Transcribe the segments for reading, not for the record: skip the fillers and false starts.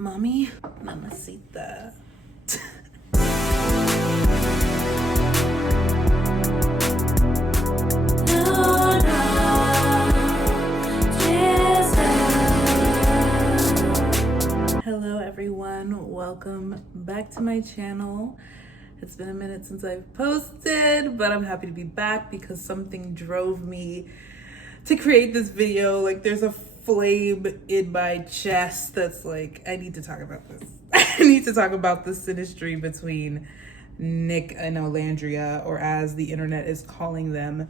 Mommy, mamacita. Hello everyone, welcome back to my channel. It's been a minute since I've posted, but I'm happy to be back because something drove me to create this video. Like, there's a flame in my chest that's like, I need to talk about this. I need to talk about the synastry between Nick and Olandria, or as the internet is calling them,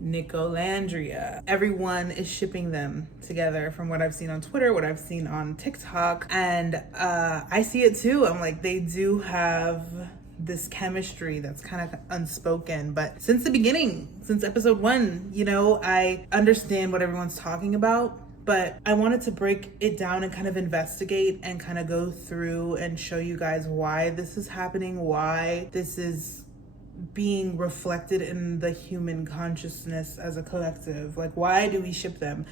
NICOLANDRIA. Everyone is shipping them together from what I've seen on Twitter, what I've seen on TikTok, and I see it too. I'm like, they do have this chemistry that's kind of unspoken, but since the beginning, since episode 1, you know, I understand what everyone's talking about, but I wanted to break it down and kind of investigate and kind of go through and show you guys why this is happening, why this is being reflected in the human consciousness as a collective. Like, why do we ship them?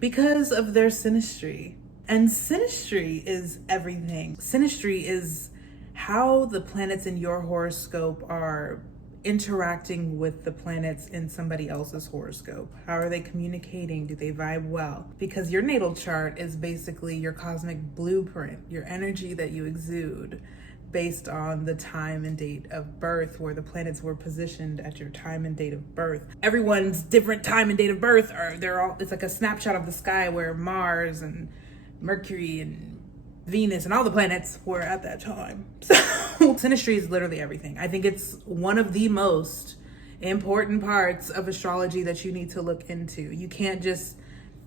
Because of their synastry. And synastry is everything. Synastry is how the planets in your horoscope are interacting with the planets in somebody else's horoscope. How are they communicating? Do they vibe well? Because your natal chart is basically your cosmic blueprint, your energy that you exude based on the time and date of birth, where the planets were positioned at your time and date of birth. Everyone's different time and date of birth it's like a snapshot of the sky where Mars and Mercury and Venus and all the planets were at that time. So synastry is literally everything. I think it's one of the most important parts of astrology that you need to look into. You can't just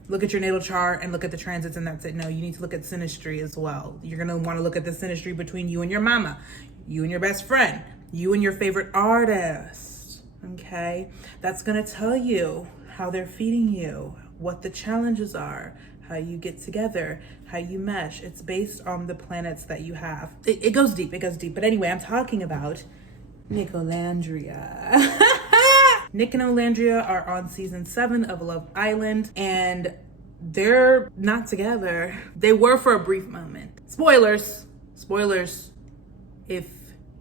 look at your natal chart and look at the transits and that's it. No, you need to look at synastry as well. You're gonna wanna look at the synastry between you and your mama, you and your best friend, you and your favorite artist, okay? That's gonna tell you how they're feeding you, what the challenges are, how you get together, how you mesh. It's based on the planets that you have. It goes deep, But anyway, I'm talking about NICOLANDRIA. Nick and Olandria are on season 7 of Love Island, and they're not together. They were for a brief moment. Spoilers, if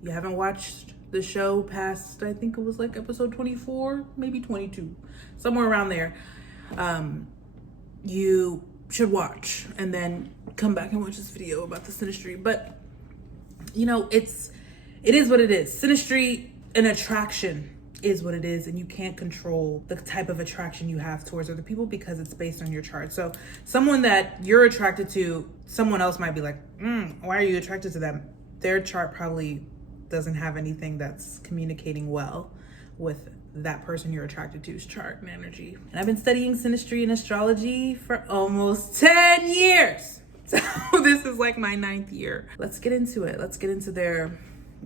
you haven't watched the show past, I think it was like episode 24, maybe 22, somewhere around there, you should watch and then come back and watch this video about the synastry. But you know, it is what it is. Synastry, an attraction, is what it is, and you can't control the type of attraction you have towards other people because it's based on your chart. So someone that you're attracted to, someone else might be like, why are you attracted to them? Their chart probably doesn't have anything that's communicating well with that person you're attracted to's chart and energy. And I've been studying synastry and astrology for almost 10 years. So this is like my 9th year. Let's get into it. Let's get into their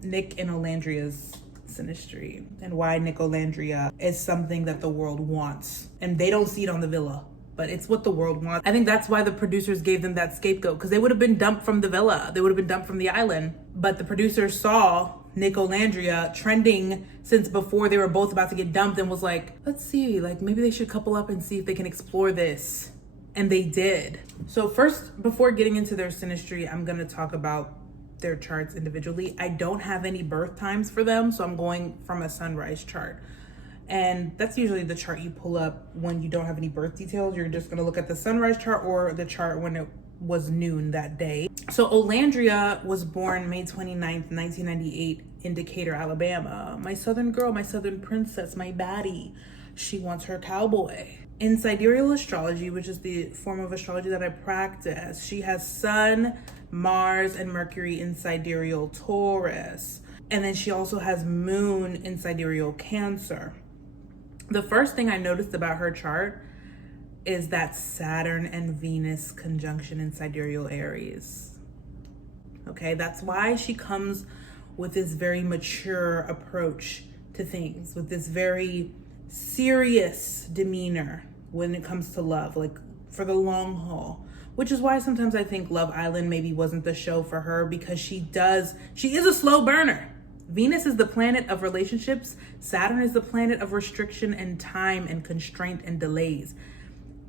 Nick and Olandria's synastry and why NICOLANDRIA is something that the world wants. And they don't see it on the villa, but it's what the world wants. I think that's why the producers gave them that scapegoat, because they would have been dumped from the villa. They would have been dumped from the island. But the producers saw NICOLANDRIA trending since before they were both about to get dumped and was like, let's see, like maybe they should couple up and see if they can explore this. And they did. So first, before getting into their synastry, I'm gonna talk about their charts individually. I don't have any birth times for them, so I'm going from a sunrise chart. And that's usually the chart you pull up when you don't have any birth details. You're just gonna look at the sunrise chart or the chart when it was noon that day. So Olandria was born May 29th, 1998 in Decatur, Alabama. My southern girl, my southern princess, my baddie. She wants her cowboy. In sidereal astrology, which is the form of astrology that I practice, she has Sun, Mars, and Mercury in sidereal Taurus. And then she also has Moon in sidereal Cancer. The first thing I noticed about her chart is that Saturn and Venus conjunction in sidereal Aries. Okay, that's why she comes with this very mature approach to things, with this very serious demeanor when it comes to love, like for the long haul. Which is why sometimes I think Love Island maybe wasn't the show for her, because she is a slow burner. Venus is the planet of relationships. Saturn is the planet of restriction and time and constraint and delays.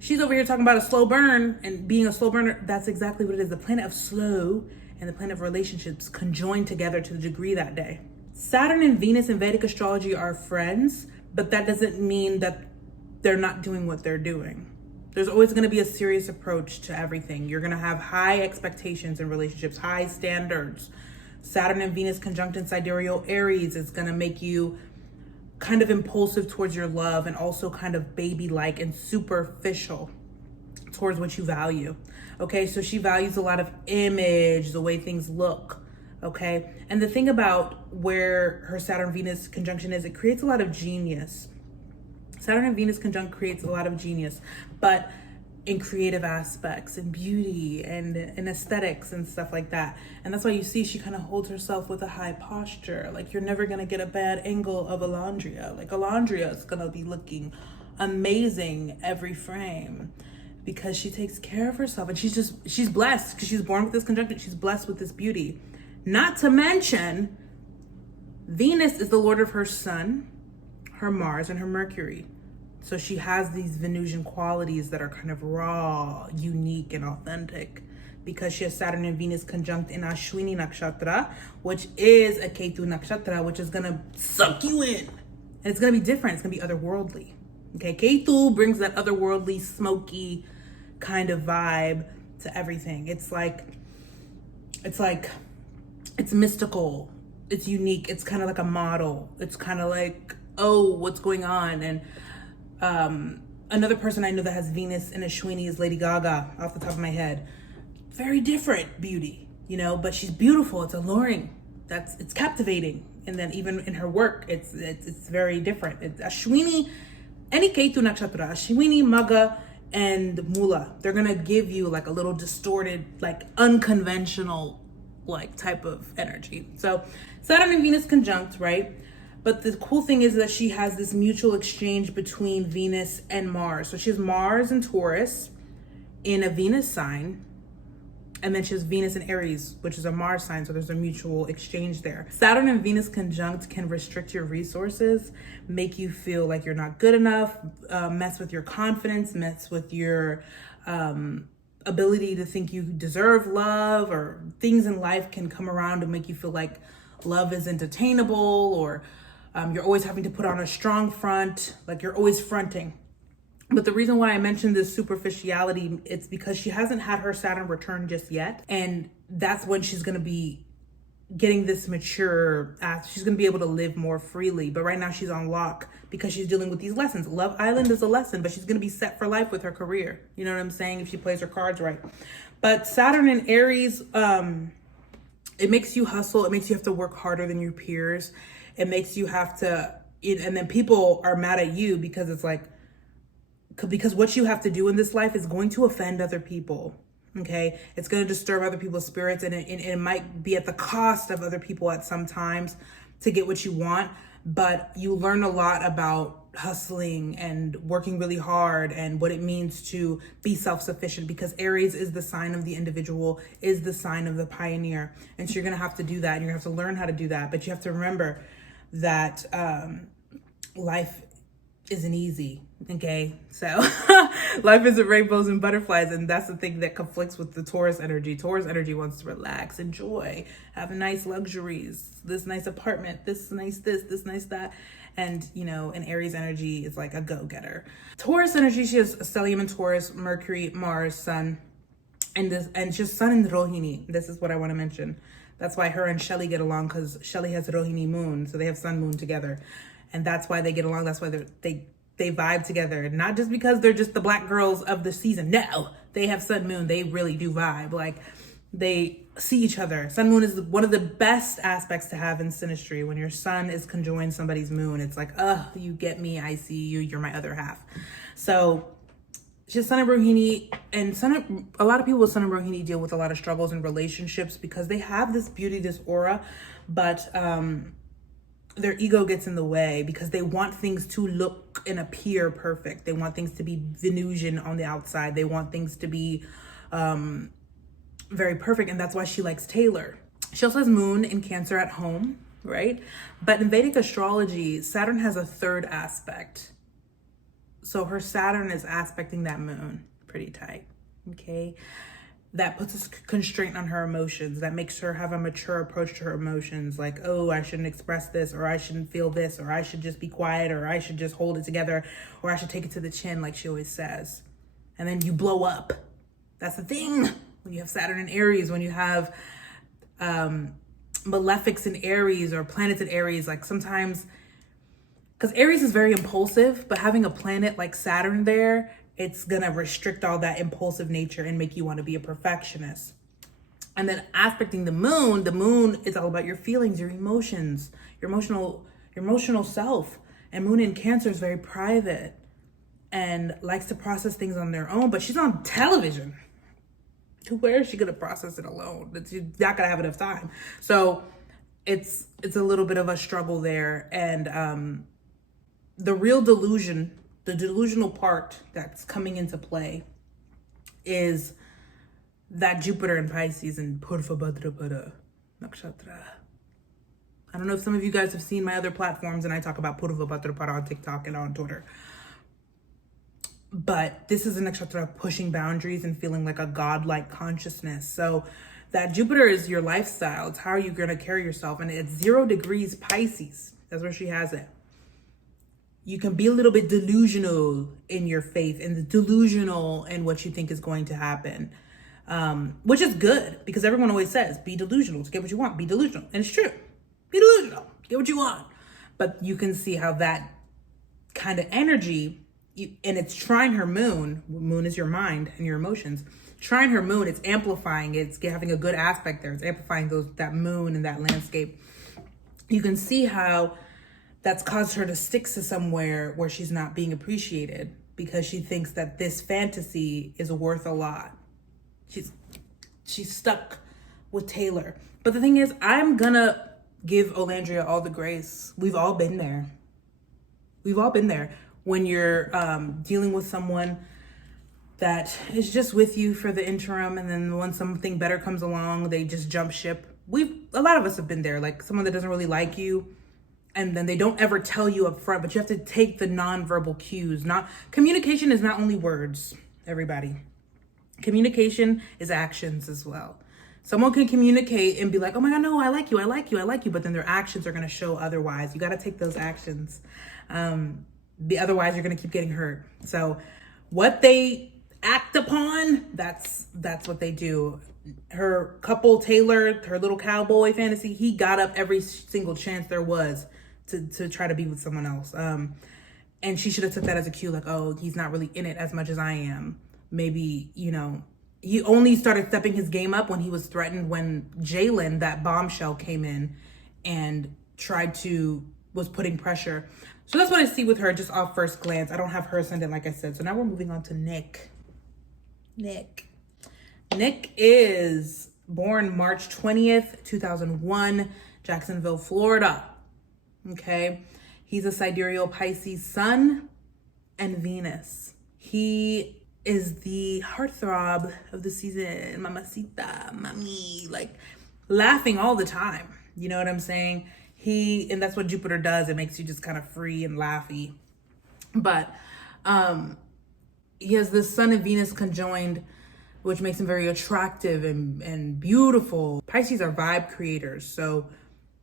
She's over here talking about a slow burn and being a slow burner. That's exactly what it is. The planet of slow and the planet of relationships conjoined together to the degree that day. Saturn and Venus in Vedic astrology are friends, but that doesn't mean that they're not doing what they're doing. There's always going to be a serious approach to everything. You're going to have high expectations in relationships, high standards. Saturn and Venus conjunct in sidereal Aries is going to make you kind of impulsive towards your love and also kind of baby-like and superficial towards what you value. Okay, so she values a lot of image, the way things look. Okay, and the thing about where her Saturn-Venus conjunction is, it creates a lot of genius. Saturn and Venus conjunct creates a lot of genius, but in creative aspects and beauty and aesthetics and stuff like that. And that's why you see she kind of holds herself with a high posture. Like, you're never going to get a bad angle of Olandria. Like, Olandria is going to be looking amazing every frame because she takes care of herself. And she's blessed because she's born with this conjunction. She's blessed with this beauty. Not to mention, Venus is the lord of her sun, her Mars, and her Mercury. So she has these Venusian qualities that are kind of raw, unique, and authentic because she has Saturn and Venus conjunct in Ashwini Nakshatra, which is a Ketu Nakshatra, which is going to suck you in. And it's going to be different. It's going to be otherworldly. Okay, Ketu brings that otherworldly, smoky kind of vibe to everything. It's mystical. It's unique. It's kind of like a model. It's kind of like, oh, what's going on? And another person I know that has Venus in Ashwini is Lady Gaga, off the top of my head. Very different beauty, you know, but she's beautiful. It's alluring. It's captivating. And then even in her work, it's very different. It's Ashwini, any Ketu Nakshatra, Ashwini, Magha, and Mula, they're gonna give you like a little distorted, like unconventional, like type of energy. So Saturn and Venus conjunct, right? But the cool thing is that she has this mutual exchange between Venus and Mars. So she has Mars and Taurus in a Venus sign. And then she has Venus and Aries, which is a Mars sign. So there's a mutual exchange there. Saturn and Venus conjunct can restrict your resources, make you feel like you're not good enough, mess with your confidence, mess with your ability to think you deserve love, or things in life can come around and make you feel like love isn't attainable, or you're always having to put on a strong front, like you're always fronting. But the reason why I mentioned this superficiality, it's because she hasn't had her Saturn return just yet. And that's when she's going to be getting this mature, she's going to be able to live more freely. But right now she's on lock because she's dealing with these lessons. Love Island is a lesson, but she's going to be set for life with her career. You know what I'm saying? If she plays her cards right. But Saturn in Aries, it makes you hustle. It makes you have to work harder than your peers. It makes you have to, and then people are mad at you because it's like, because what you have to do in this life is going to offend other people. Okay, it's going to disturb other people's spirits, and it might be at the cost of other people at some times to get what you want. But you learn a lot about hustling and working really hard and what it means to be self-sufficient, because Aries is the sign of the individual, is the sign of the pioneer. And so you're going to have to do that, and you're going to have to learn how to do that. But you have to remember that life isn't easy. Okay, so life isn't rainbows and butterflies, and that's the thing that conflicts with the Taurus energy. Taurus energy wants to relax, enjoy, have nice luxuries, this nice apartment, this nice that, and you know, an Aries energy is like a go-getter. Taurus energy, she has stellium in Taurus, Mercury, Mars, Sun, and just Sun in Rohini. This is what I want to mention. That's why her and Shelley get along, because Shelley has Rohini moon, so they have Sun moon together, and that's why they get along. That's why they vibe together, not just because they're just the black girls of the season. No, they have Sun Moon. They really do vibe. Like, they see each other. Sun Moon is one of the best aspects to have in Synastry. When your sun is conjoined somebody's moon, it's like, oh, you get me. I see you. You're my other half. So she's Sun and Rohini, and a lot of people with Sun and Rohini deal with a lot of struggles in relationships because they have this beauty, this aura, but their ego gets in the way because they want things to look and appear perfect. They want things to be Venusian on the outside. They want things to be very perfect. And that's why she likes Taylor. She also has moon in Cancer at home, right? But in Vedic astrology, Saturn has a third aspect. So her Saturn is aspecting that moon pretty tight, okay? That puts a constraint on her emotions. That makes her have a mature approach to her emotions. Like, oh, I shouldn't express this, or I shouldn't feel this, or I should just be quiet, or I should just hold it together, or I should take it to the chin, like she always says. And then you blow up. That's the thing. When you have Saturn in Aries, when you have malefics in Aries or planets in Aries, like sometimes, because Aries is very impulsive, but having a planet like Saturn there, it's gonna restrict all that impulsive nature and make you want to be a perfectionist. And then aspecting the moon is all about your feelings, your emotions, your emotional self. And moon in Cancer is very private and likes to process things on their own, but she's on television. Where is she gonna process it alone? She's not gonna have enough time. So it's a little bit of a struggle there. And the real delusion, the delusional part that's coming into play is that Jupiter in Pisces and Purva Bhadrapada Nakshatra. I don't know if some of you guys have seen my other platforms and I talk about Purva Bhadrapada on TikTok and on Twitter. But this is a nakshatra pushing boundaries and feeling like a godlike consciousness. So that Jupiter is your lifestyle. It's how are you going to carry yourself. And it's 0 degrees Pisces. That's where she has it. You can be a little bit delusional in your faith and delusional in what you think is going to happen, which is good because everyone always says, be delusional to get what you want. Be delusional. And it's true. Be delusional. Get what you want. But you can see how that kind of energy, and it's trine her moon. Moon is your mind and your emotions. Trine her moon, it's amplifying. It's having a good aspect there. It's amplifying that moon and that landscape. You can see how that's caused her to stick to somewhere where she's not being appreciated because she thinks that this fantasy is worth a lot. She's stuck with Taylor. But the thing is, I'm gonna give Olandria all the grace. We've all been there. We've all been there. When you're dealing with someone that is just with you for the interim, and then when something better comes along, they just jump ship. A lot of us have been there, like someone that doesn't really like you, and then they don't ever tell you up front, but you have to take the nonverbal cues. Communication is not only words, everybody. Communication is actions as well. Someone can communicate and be like, oh my God, no, I like you, I like you, I like you. But then their actions are gonna show otherwise. You gotta take those actions. Otherwise you're gonna keep getting hurt. So what they act upon, that's what they do. Her couple, Taylor, her little cowboy fantasy, he got up every single chance there was to try to be with someone else. And she should have took that as a cue, like, oh, he's not really in it as much as I am. Maybe, he only started stepping his game up when he was threatened when Jalen, that bombshell, came in and was putting pressure. So that's what I see with her just off first glance. I don't have her ascendant, like I said. So now we're moving on to Nick. Nick is born March 20th, 2001, Jacksonville, Florida. Okay. He's a sidereal Pisces sun and Venus. He is the heartthrob of the season. Mamacita, mami, like laughing all the time. You know what I'm saying? And that's what Jupiter does. It makes you just kind of free and laughy. But he has this Sun and Venus conjoined, which makes him very attractive and beautiful. Pisces are vibe creators, so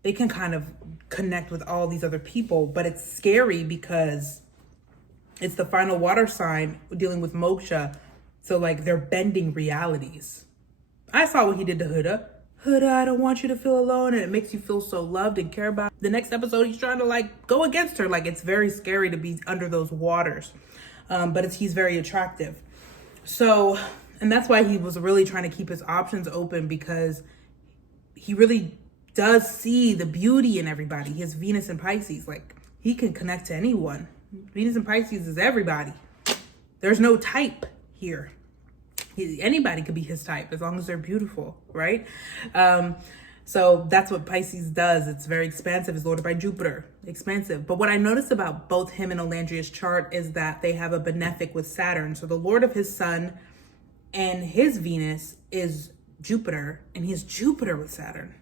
they can kind of connect with all these other people, but it's scary because it's the final water sign dealing with moksha. So like they're bending realities. I saw what he did to Huda. Huda, I don't want you to feel alone. And it makes you feel so loved and cared about. The next episode, he's trying to like go against her. Like it's very scary to be under those waters. But he's very attractive. So, and that's why he was really trying to keep his options open, because he really does see the beauty in everybody. He has Venus and Pisces. Like he can connect to anyone. Venus and Pisces is everybody. There's no type here. Anybody could be his type as long as they're beautiful, right? So that's what Pisces does. It's very expansive. It's lorded by Jupiter. Expansive. But what I noticed about both him and Olandria's chart is that they have a benefic with Saturn. So the lord of his sun and his Venus is Jupiter, and he has Jupiter with Saturn.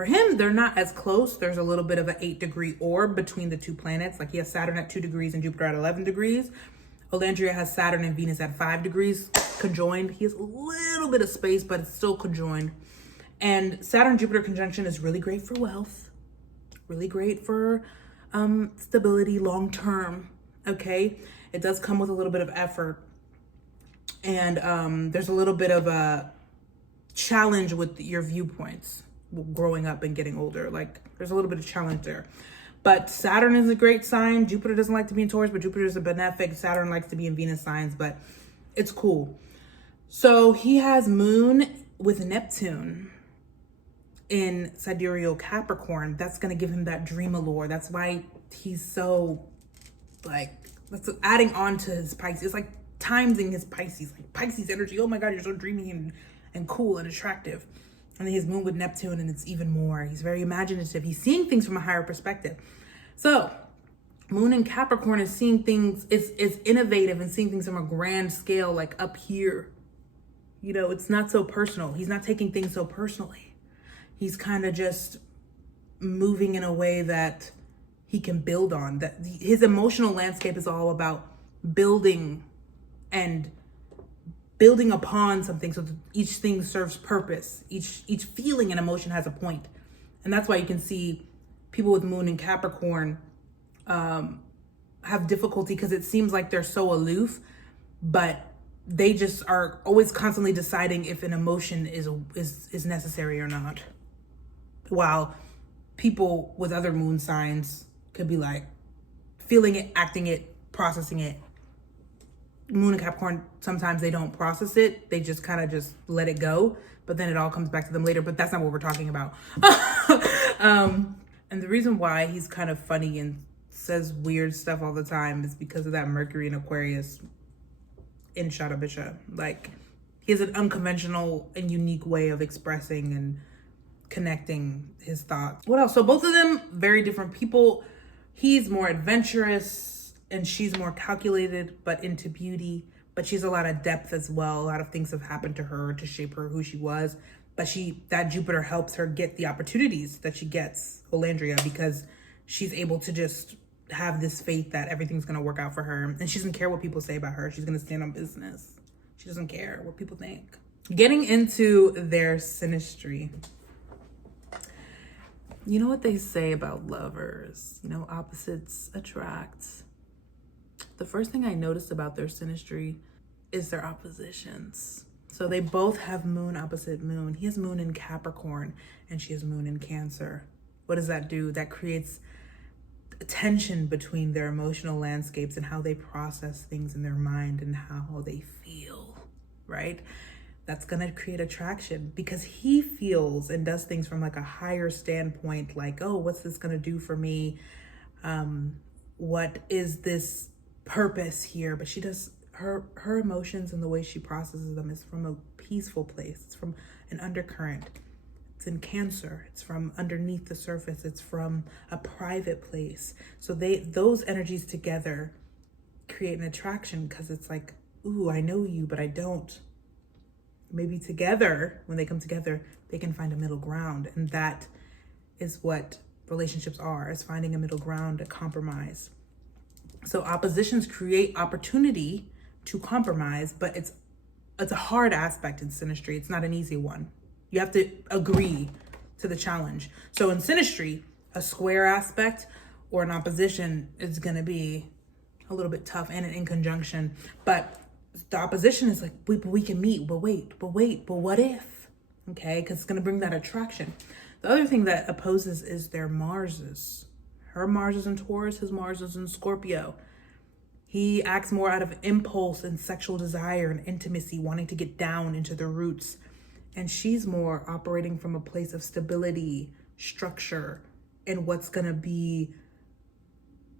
For him, they're not as close. There's a little bit of an 8-degree orb between the two planets. Like he has Saturn at 2 degrees and Jupiter at 11 degrees. Olandria has Saturn and Venus at 5 degrees conjoined. He has a little bit of space, but it's still conjoined. And Saturn-Jupiter conjunction is really great for wealth, really great for stability long-term, okay? It does come with a little bit of effort. And there's a little bit of a challenge with your viewpoints growing up and getting older. Like there's a little bit of challenge there. But Saturn is a great sign. Jupiter doesn't like to be in Taurus, but Jupiter is a benefic. Saturn likes to be in Venus signs, but it's cool. So he has Moon with Neptune in sidereal Capricorn. That's going to give him that dream allure. That's why he's so like, that's adding on to his Pisces. It's like timesing his Pisces, like Pisces energy. Oh my God, you're so dreamy and cool and attractive. And then his Moon with Neptune, and it's even more. He's very imaginative. He's seeing things from a higher perspective. So Moon in Capricorn is seeing things, is innovative and seeing things from a grand scale, like up here. You know, it's not so personal. He's not taking things so personally. He's kind of just moving in a way that he can build on. That his emotional landscape is all about building and building upon something so that each thing serves purpose. Each feeling and emotion has a point. And that's why you can see people with Moon in Capricorn have difficulty because it seems like they're so aloof, but they just are always constantly deciding if an emotion is necessary or not. While people with other moon signs could be like feeling it, acting it, processing it. Moon and Capricorn, sometimes they don't process it. They just kind of just let it go, but then it all comes back to them later. But that's not what we're talking about. And the reason why he's kind of funny and says weird stuff all the time is because of that Mercury in Aquarius in Shadabisha. Like, he has an unconventional and unique way of expressing and connecting his thoughts. What else? So both of them, very different people. He's more adventurous and she's more calculated, but into beauty. But she's a lot of depth as well. A lot of things have happened to her to shape her who she was. But that Jupiter helps her get the opportunities that she gets, Olandria, because she's able to just have this faith that everything's gonna work out for her. And she doesn't care what people say about her. She's gonna stand on business. She doesn't care what people think. Getting into their synastry. You know what they say about lovers? You know, opposites attract. The first thing I noticed about their synastry is their oppositions. So they both have Moon opposite Moon. He has Moon in Capricorn and she has Moon in Cancer. What does that do? That creates tension between their emotional landscapes and how they process things in their mind and how they feel, right? That's gonna create attraction because he feels and does things from like a higher standpoint, like, oh, what's this gonna do for me? What is this purpose here? But she does, her emotions and the way she processes them is from a peaceful place. It's from an undercurrent. It's in Cancer. It's from underneath the surface. It's from a private place. So those energies together create an attraction because it's like, ooh, I know you, but I don't. Maybe together, when they come together, they can find a middle ground. And that is what relationships are, is finding a middle ground, a compromise. So oppositions create opportunity to compromise, but it's a hard aspect in synastry. It's not an easy one. You have to agree to the challenge. So in synastry, a square aspect or an opposition is gonna be a little bit tough and in conjunction, but the opposition is like, we can meet, but what if? Okay, because it's gonna bring that attraction. The other thing that opposes is their Marses. Her Mars is in Taurus, his Mars is in Scorpio. He acts more out of impulse and sexual desire and intimacy, wanting to get down into the roots. And she's more operating from a place of stability, structure, and what's gonna be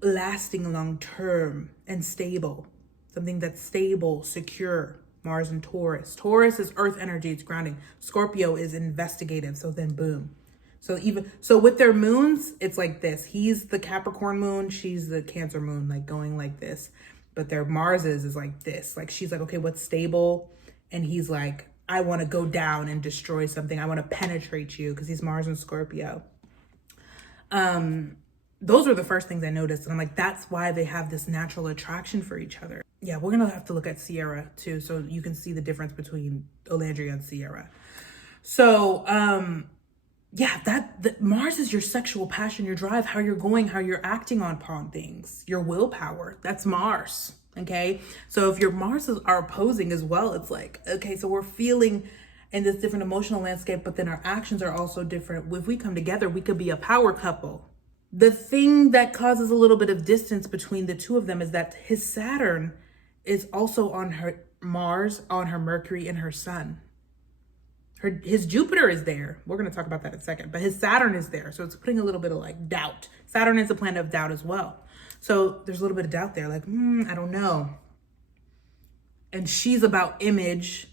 lasting long-term and stable. Something that's stable, secure. Mars and Taurus. Taurus is earth energy, it's grounding. Scorpio is investigative, so then boom. So with their moons, it's like this. He's the Capricorn moon, she's the Cancer moon, like going like this. But their Mars is like this. Like she's like, okay, what's stable? And he's like, I want to go down and destroy something. I want to penetrate you, because he's Mars and Scorpio. Those were the first things I noticed. And I'm like, that's why they have this natural attraction for each other. Yeah, we're going to have to look at Sierra too, so you can see the difference between Olandria and Sierra. So, yeah, Mars is your sexual passion, your drive, how you're going, how you're acting upon things, your willpower. That's Mars. Okay. So if your Marses are opposing as well, it's like, okay, so we're feeling in this different emotional landscape, but then our actions are also different. If we come together, we could be a power couple. The thing that causes a little bit of distance between the two of them is that his Saturn is also on her Mars, on her Mercury, and her Sun. His Jupiter is there. We're going to talk about that in a second, but his Saturn is there. So it's putting a little bit of like doubt. Saturn is a planet of doubt as well. So there's a little bit of doubt there. Like, I don't know. And she's about image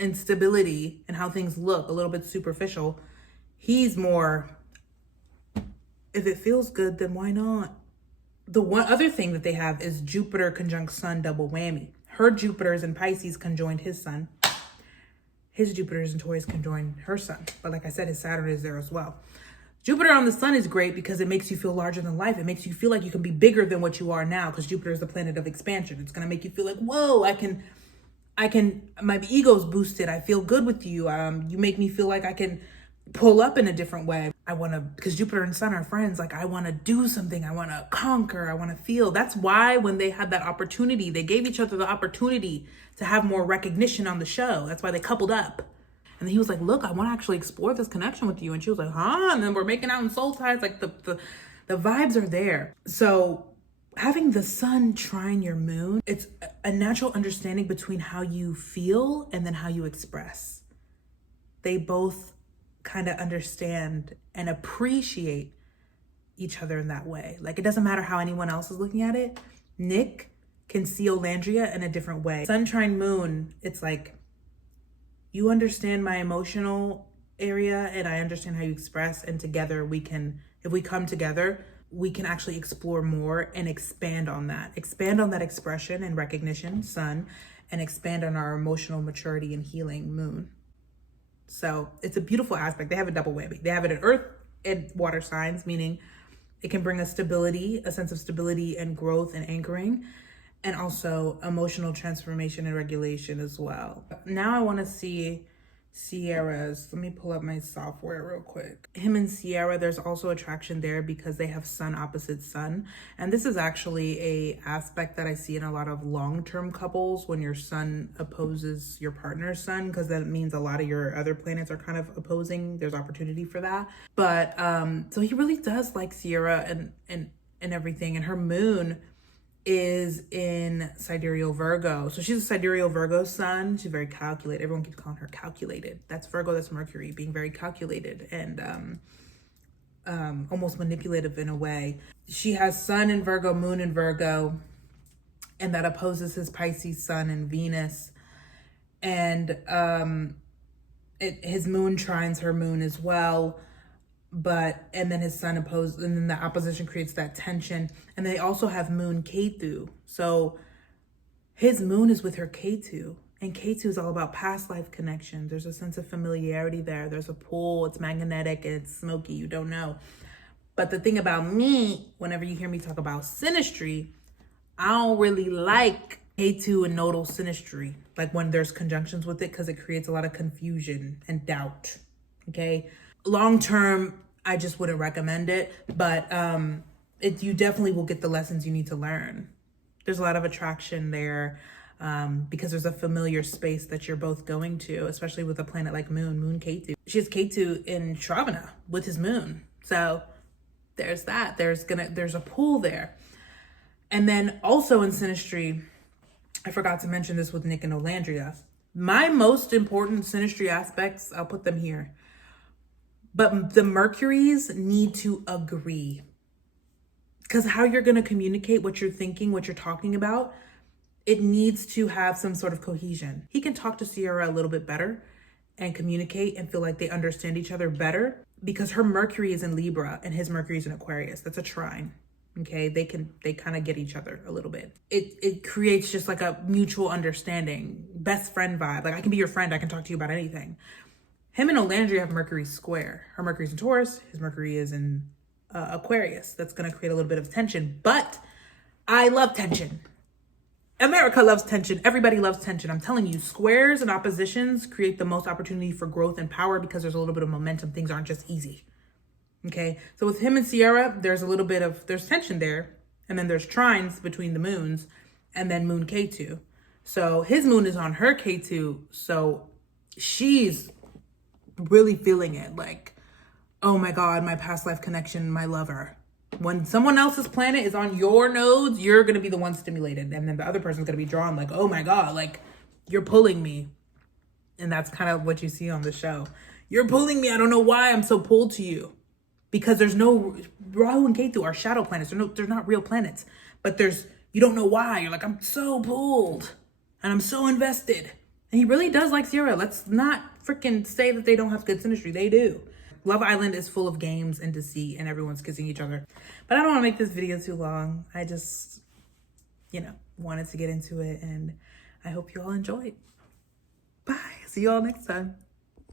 and stability and how things look, a little bit superficial. He's more, if it feels good, then why not? The one other thing that they have is Jupiter conjunct Sun, double whammy. Her Jupiter is in Pisces conjoined his Sun. His Jupiter is in Taurus conjoined her Sun. But like I said, his Saturn is there as well. Jupiter on the Sun is great because it makes you feel larger than life. It makes you feel like you can be bigger than what you are now, because Jupiter is the planet of expansion. It's going to make you feel like, whoa, I can, my ego's boosted. I feel good with you. You make me feel like I can pull up in a different way. I want to, because Jupiter and Sun are friends. Like, I want to do something. I want to conquer. I want to feel. That's why when they had that opportunity, they gave each other the opportunity to have more recognition on the show. That's why they coupled up. And then he was like, look, I want to actually explore this connection with you. And she was like, huh? And then we're making out in soul ties. Like the vibes are there. So having the Sun trine your moon, it's a natural understanding between how you feel and then how you express. They both kind of understand and appreciate each other in that way. Like, it doesn't matter how anyone else is looking at it. Nick can see Olandria in a different way. Sun trine moon, it's like, you understand my emotional area and I understand how you express, and together we can, if we come together, we can actually explore more and expand on that expression and recognition, Sun, and expand on our emotional maturity and healing, moon. So it's a beautiful aspect. They have a double whammy. They have it in earth and water signs, meaning it can bring us stability, a sense of stability and growth and anchoring, and also emotional transformation and regulation as well. Now I want to see Sierra's. Let me pull up my software real quick. Him and Sierra, there's also attraction there because they have Sun opposite Sun. And this is actually a aspect that I see in a lot of long-term couples, when your Sun opposes your partner's Sun, because that means a lot of your other planets are kind of opposing. There's opportunity for that. But so he really does like Sierra and everything. And her moon is in sidereal Virgo. So she's a sidereal Virgo Sun. She's very calculated. Everyone keeps calling her calculated. That's Virgo, that's Mercury, being very calculated and almost manipulative in a way. She has Sun in Virgo, Moon in Virgo, and that opposes his Pisces Sun and Venus. And his moon trines her moon as well. And then his Sun opposed, and then the opposition creates that tension. And they also have moon Ketu. So his moon is with her Ketu, and Ketu is all about past life connection. There's a sense of familiarity there. There's a pull. It's magnetic and it's smoky. You don't know. But the thing about me, whenever you hear me talk about synastry, I don't really like Ketu and nodal synastry, like when there's conjunctions with it, because it creates a lot of confusion and doubt. Okay. Long term, I just wouldn't recommend it, but you definitely will get the lessons you need to learn. There's a lot of attraction there because there's a familiar space that you're both going to, especially with a planet like Moon Ketu. She has Ketu in Shravana with his moon. So there's that. There's a pull there. And then also in synastry, I forgot to mention this with Nick and Olandria. My most important synastry aspects, I'll put them here. But the Mercuries need to agree, because how you're going to communicate what you're thinking, what you're talking about, it needs to have some sort of cohesion. He can talk to Sierra a little bit better and communicate and feel like they understand each other better, because her Mercury is in Libra and his Mercury is in Aquarius. That's a trine. Okay, they kind of get each other a little bit. It creates just like a mutual understanding, best friend vibe. Like I can be your friend, I can talk to you about anything. Him and Olandria have Mercury square. Her Mercury's in Taurus, his Mercury is in Aquarius. That's gonna create a little bit of tension, but I love tension. America loves tension. Everybody loves tension. I'm telling you, squares and oppositions create the most opportunity for growth and power because there's a little bit of momentum. Things aren't just easy. Okay, so with him and Sierra, there's a little bit of, there's tension there. And then there's trines between the moons and then moon K2. So his moon is on her K2. So she's really feeling it. Like, oh my God, my past life connection, my lover. When someone else's planet is on your nodes, you're going to be the one stimulated. And then the other person's going to be drawn like, oh my God, like you're pulling me. And that's kind of what you see on the show. You're pulling me. I don't know why I'm so pulled to you. Because there's no, Rahu and Ketu are shadow planets. They're not real planets. But you don't know why. You're like, I'm so pulled. And I'm so invested. And he really does like Sierra. Let's not freaking say that they don't have good synastry. They do. Love Island is full of games and deceit and everyone's kissing each other. But I don't want to make this video too long. I just, wanted to get into it. And I hope you all enjoyed. Bye. See you all next time.